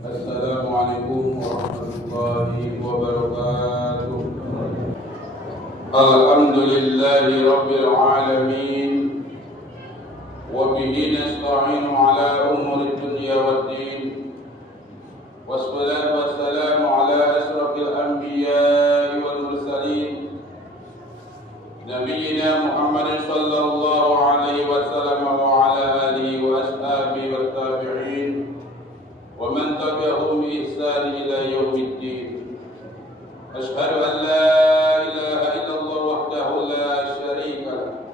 Assalamualaikum warahmatullahi wabarakatuh. Alhamdulillahi rabbil alamin. Wa bihi nasta'inu ala umuri dunya waddin. Wassalatu wassalamu ala asrafil anbiya'i wal mursalin, Nabiyyina Muhammadin sallallahu alaihi wasallam wa ala alihi wa ashabihi wa tabi'in wa man tabi'ahum bi ihsan ila yaumiddin. Asyhadu an la ilaha illallah wahdahu la syarika lah,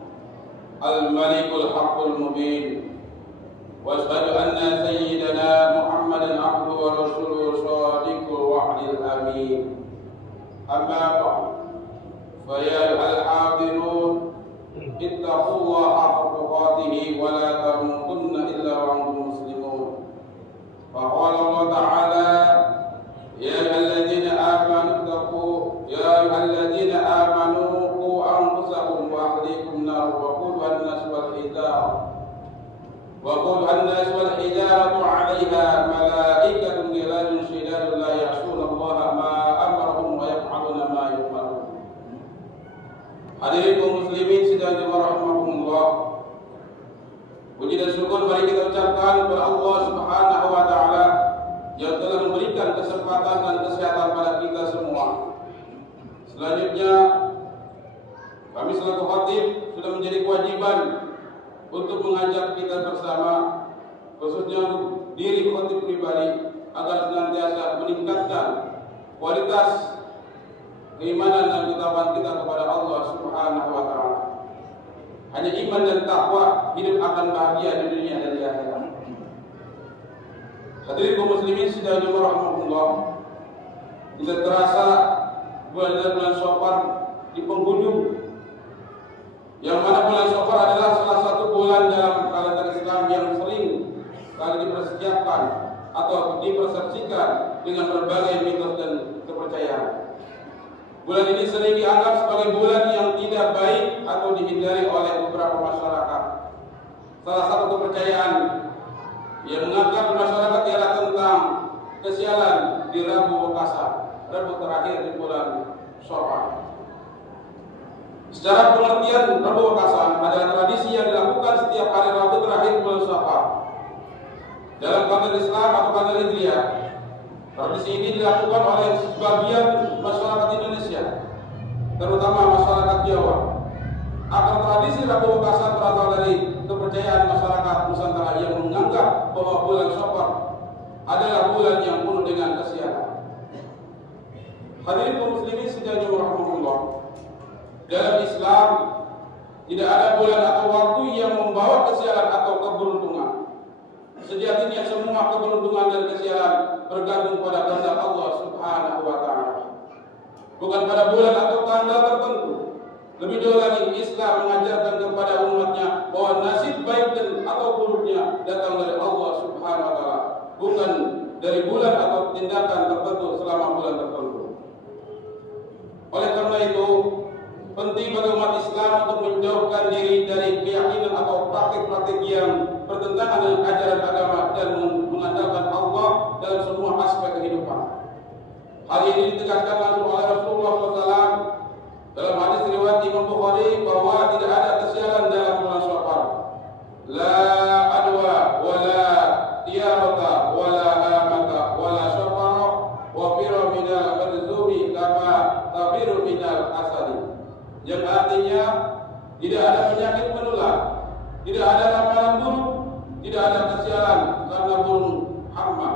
al-malikul haqqul mubin. Wa asyhadu anna sayyidana Muhammadan abduhu wa rasuluhu shadiqul wa'dil amin. Amma ba'd. Fa ya al-hadirun ittaqullaha haqqa tuqatih wa la tamutunna illa wa antum muslimun. Fa qala Allah ta'ala ya ayyuhalladzina amanu qu anfusakum wa ahlikum nar wa qudha an-nas wal hijaratu 'alayha malaikatun ghiladun shidadun la ya'suna Allah ma amarahum wa yaf'aluna ma yu'marun. Hadirin kaum muslimin sidang rahimakumullah, puji dan syukur mari kita ucapkan kepada Allah Subhanahu wa taala yang telah memberikan kesempatan dan kesehatan pada kita semua. Selanjutnya, kami selaku khatib sudah menjadi kewajiban untuk mengajak kita bersama, khususnya untuk diri khatib pribadi, agar senantiasa meningkatkan kualitas keimanan dan ketakwaan kita kepada Allah Subhanahu wa taala. Hanya iman dan takwa hidup akan bahagia di dunia dan di akhirat. Hadirin kaum muslimin sidang rahimakumullah, tidak terasa bulan Syawal di penghujung, yang mana bulan Syawal adalah salah satu bulan dalam kalender Islam yang sering kali dipersiapkan atau dipersepsikan dengan berbagai mitos dan kepercayaan. Bulan ini sering dianggap sebagai bulan yang tidak baik atau dihindari oleh beberapa masyarakat. Salah satu kepercayaan yang menganggap masyarakat ialah tentang kesialan di Rabu Wakasa, Rabu terakhir di bulan Syawal. Secara pengertian, Rabu Wakasa adalah tradisi yang dilakukan setiap hari Rabu terakhir bulan Syawal. Dalam kalender Islam atau kalender Hijriah, tradisi ini dilakukan oleh sebagian masyarakat Indonesia, terutama masyarakat Jawa. Agar tradisi Rabu Wakasa berasal dari kepercayaan masyarakat Nusantara yang menganggap bahwa bulan Syawal adalah bulan yang penuh dengan kesialan. Hadirin kaum muslimin sekalian rahimakumullah, dalam Islam tidak ada bulan atau waktu yang membawa kesialan atau keberuntungan. Sejatinya semua keberuntungan dan kesialan bergantung pada kehendak Allah Subhanahu wa taala, bukan pada bulan atau tanggal tertentu. Lebih jauh lagi, Islam mengajarkan kepada umatnya bahwa nasib baik dan atau buruknya datang dari Allah Subhanahu wa taala, bukan dari bulan atau tindakan tertentu selama bulan tertentu. Oleh karena itu, penting bagi umat Islam untuk menjauhkan diri dari keyakinan atau praktik-praktik yang bertentangan dengan ajaran agama dan mengandalkan Allah dalam semua aspek kehidupan. Hal ini ditegaskan langsung oleh Rasulullah SAW dalam hadis riwayat Imam Bukhari bahwa tidak ada kesialan dalam bulan Syawal. La adwa wala tiyarata wala amata wala syafara wa fira minal marzumi kama tafiru minal asadi. Yang artinya tidak ada penyakit menular, tidak ada ramalan buruk, tidak ada kesialan karena burung hama,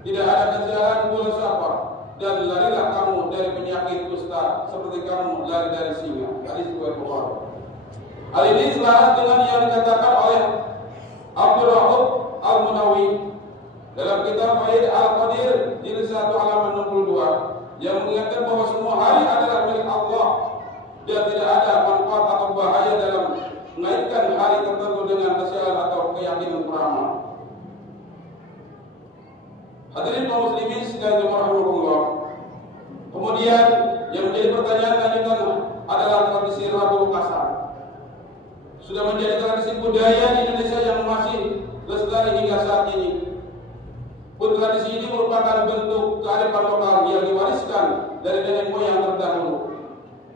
tidak ada kesialan bulan Syawal, dan larilah kamu dari penyakit kusta seperti kamu lari dari singa. Hadis riwayat Bukhari. Hal ini selaras dengan yang dikatakan oleh Abdul Rahub Al-Munawi dalam kitab Faid Al-Qadir jilid 1 halaman 62, yang mengingatkan bahwa semua hari adalah milik Allah dan tidak ada manfaat atau bahaya dalam mengaitkan hari tertentu dengan kesialan atau keyakinan peramal. Hadirin kaum muslimin sekalian rahimakumullah. Kemudian yang menjadi pertanyaan lanjutan adalah tradisi Rabu Wakasa. Sudah menjadi tradisi budaya di Indonesia yang masih lestari hingga saat ini. Pun tradisi ini merupakan bentuk kearifan lokal yang diwariskan dari nenek moyang terdahulu.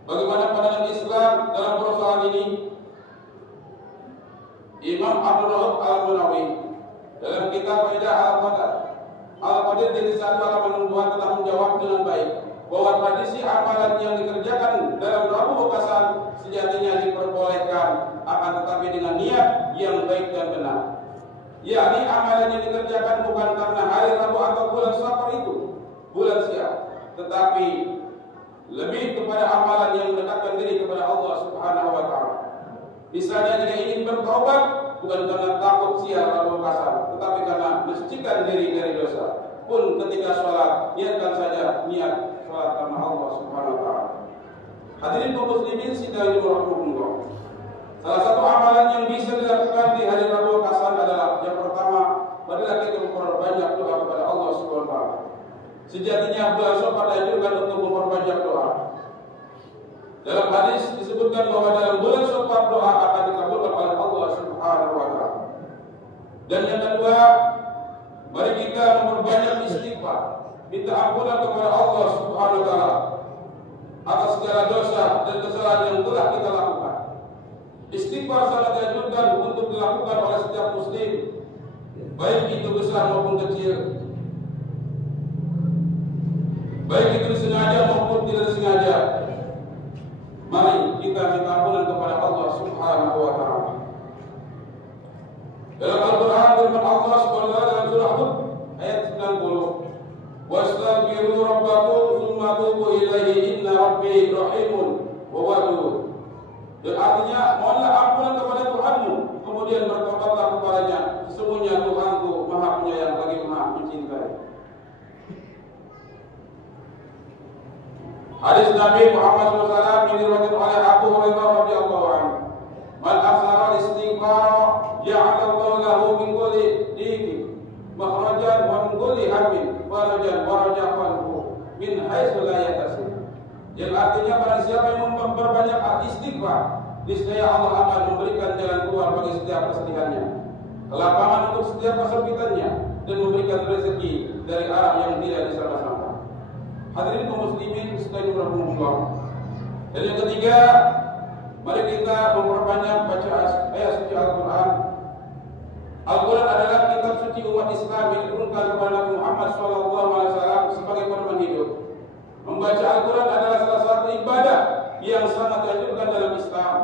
Bagaimana pandangan Islam dalam persoalan ini? Imam Abdul Rauf Al-Munawi dalam kitab Faidah Al-Qadir jilid 1 halaman 2 telah menjawab dengan baik bahwa tradisi amalan yang dikerjakan dalam Rabu Bekasan sejatinya diperbolehkan, akan tetapi dengan niat yang baik dan benar. Yakni amalan yang dikerjakan bukan karena hari Rabu atau bulan Safar itu, bulan Syawal, tetapi lebih kepada amalan yang mendekatkan diri kepada Allah Subhanahu wa taala. Misalnya jika ingin bertaubat bukan karena takut sial atau kasar, tetapi karena mensucikan diri dari dosa. Pun ketika sholat, niatkan saja niat sholat karena Allah Subhanahu wa taala. Hadirin kaum muslimin sidang rahimahumullah. Salah satu amalan yang bisa dilakukan di hari Rabu Bekasan adalah yang pertama, marilah kita memperbanyak doa kepada Allah Subhanahu wa taala. Sejatinya bulan Syawal dianjurkan untuk memperbanyak doa. Dalam hadis disebutkan bahwa dalam bulan Syawal doa akan dikabulkan oleh Allah Subhanahu wa taala. Dan yang kedua, mari kita memperbanyak istighfar, minta ampunan kepada Allah Subhanahu wa taala atas segala dosa dan kesalahan yang telah kita lakukan. Istighfar sangat dianjurkan untuk dilakukan oleh setiap muslim, baik itu besar maupun kecil, baik itu disengaja maupun tidak disengaja. Mari kita minta ampunan kepada Allah Subhanahu wa taala. Dalam Al-Qur'an firman Allah Subhanahu wa taala dalam surah Hud ayat 90, "Wastaghfiru rabbakum tsumma tubu ilaihi inna rabbi rahimun wa wadud." Dan artinya mohonlah ampunan kepada Tuhanmu, kemudian bertobatlah kepadanya, sesungguhnya Tuhanku Maha Penyayang lagi Maha Mencintai. Hadis Nabi Muhammad SAW yang diriwayatkan oleh Abu Hurairah radhiyallahu anhu, "Man aksara istighfar ja'alallahu lahu min kulli dhiqin makhrajan wa min kulli hammin farajan wa raja'ahu min haitsu la yahtasib." Yang artinya barang siapa yang memperbanyak istighfar, niscaya Allah akan memberikan jalan keluar bagi setiap kesedihannya, kelapangan untuk setiap kesempitannya, dan memberikan rezeki dari arah yang tidak disangka-sangka. Hadirin kaum muslimin sekalian rahimahullah. Dan yang ketiga, mari kita memperbanyak baca ayat suci Al-Quran. Al-Quran adalah kitab suci umat Islam yang diturunkan kepada Nabi Muhammad SAW sebagai pedoman hidup. Membaca Al-Quran adalah salah satu ibadah yang sangat dianjurkan dalam Islam.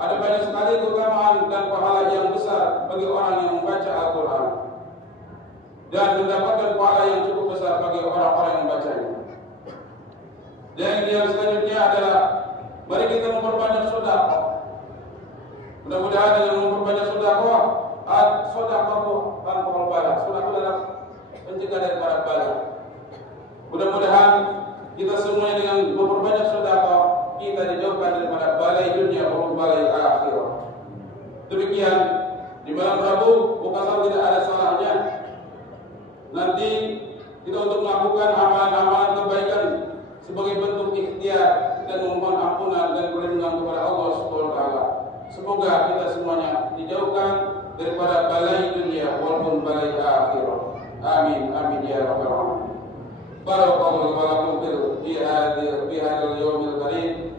Ada banyak sekali keutamaan dan pahala yang besar bagi orang yang membaca Al-Quran, dan mendapatkan pahala yang cukup besar bagi orang-orang yang membacanya. Dan yang selanjutnya adalah mari kita memperbanyak sedekah. Mudah-mudahan dengan memperbanyak sedekah, sedekah itu tanpa bala. Sedekah adalah pencegah daripada bala. Mudah-mudahan kita semuanya dengan memperbanyak sedekah, kita dijauhkan daripada balai dunia maupun balai akhirat. Demikian di malam Rabu bukan tidak ada salahnya nanti kita untuk melakukan amalan-amalan kebaikan sebagai bentuk ikhtiar dan memohon ampunan dan perlindungan kepada Allah Subhanahu wa taala. Semoga kita semuanya dijauhkan daripada balai dunia walaupun balai akhirat. Amin amin ya rabbal alamin. Barakallahu lakum fi hadzal yawmil karim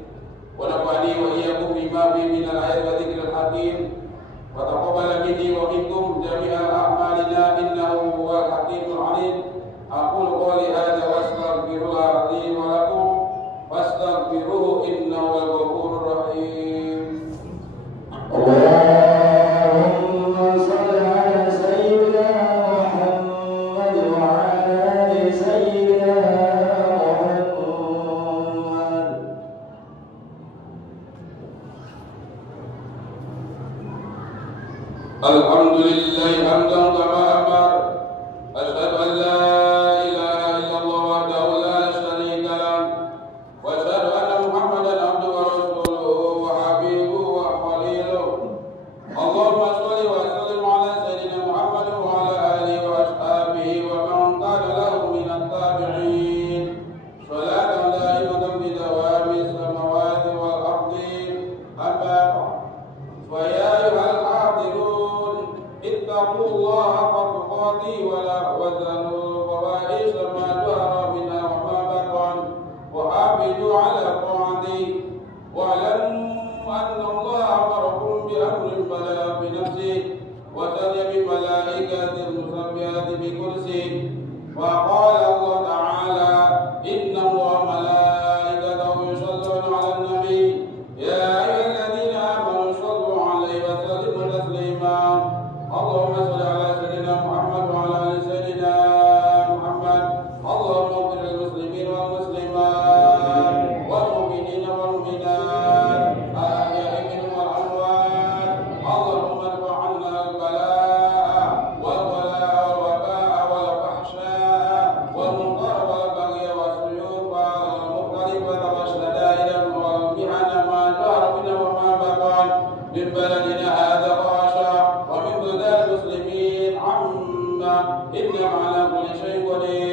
wa nafa'ani wa iyyakum bima fihi minal ayati wa dzikril hakim wa taqabbal minni wa minkum jami'al a'malina innahu huwal hakimul alim. Aqulu qawli hadza wa astaghfirullahal azim wa lakum fastaghfiruhu innahu huwal ghafurur rahim. Allahumma shalli ala sayyidina Muhammad wa ala ali sayyidina Muhammad. Alhamdulillah hamdan kama amar ولا وزنوا الفواحش ما ظهر منها وما بطن وحافظوا على طاعته واعلموا أن الله أمركم بأمر بدأ بنفسه وثنى بملائكة المسبحات بكرسيه وقال الله تعالى إن الله وملائكته يصلون على النبي يا أيها الذين آمنوا صلوا عليه وسلموا تسليما اللهم صل على سيدنا محمد وعلى آل سيدنا محمد اللهم اغفر للمسلمين والمسلمات والمؤمنين والمؤمنات الأحياء منهم والأموات اللهم ارفع عنا البلاء والولاء والوباء والفحشاء والمنكر والبغي والسيوف والمختلفة والشدائد والمحن ما ظهر منها وما بطن من بلدنا هذا خاشع ومن بلدان المسلمين عما إنك على كل شيء قدير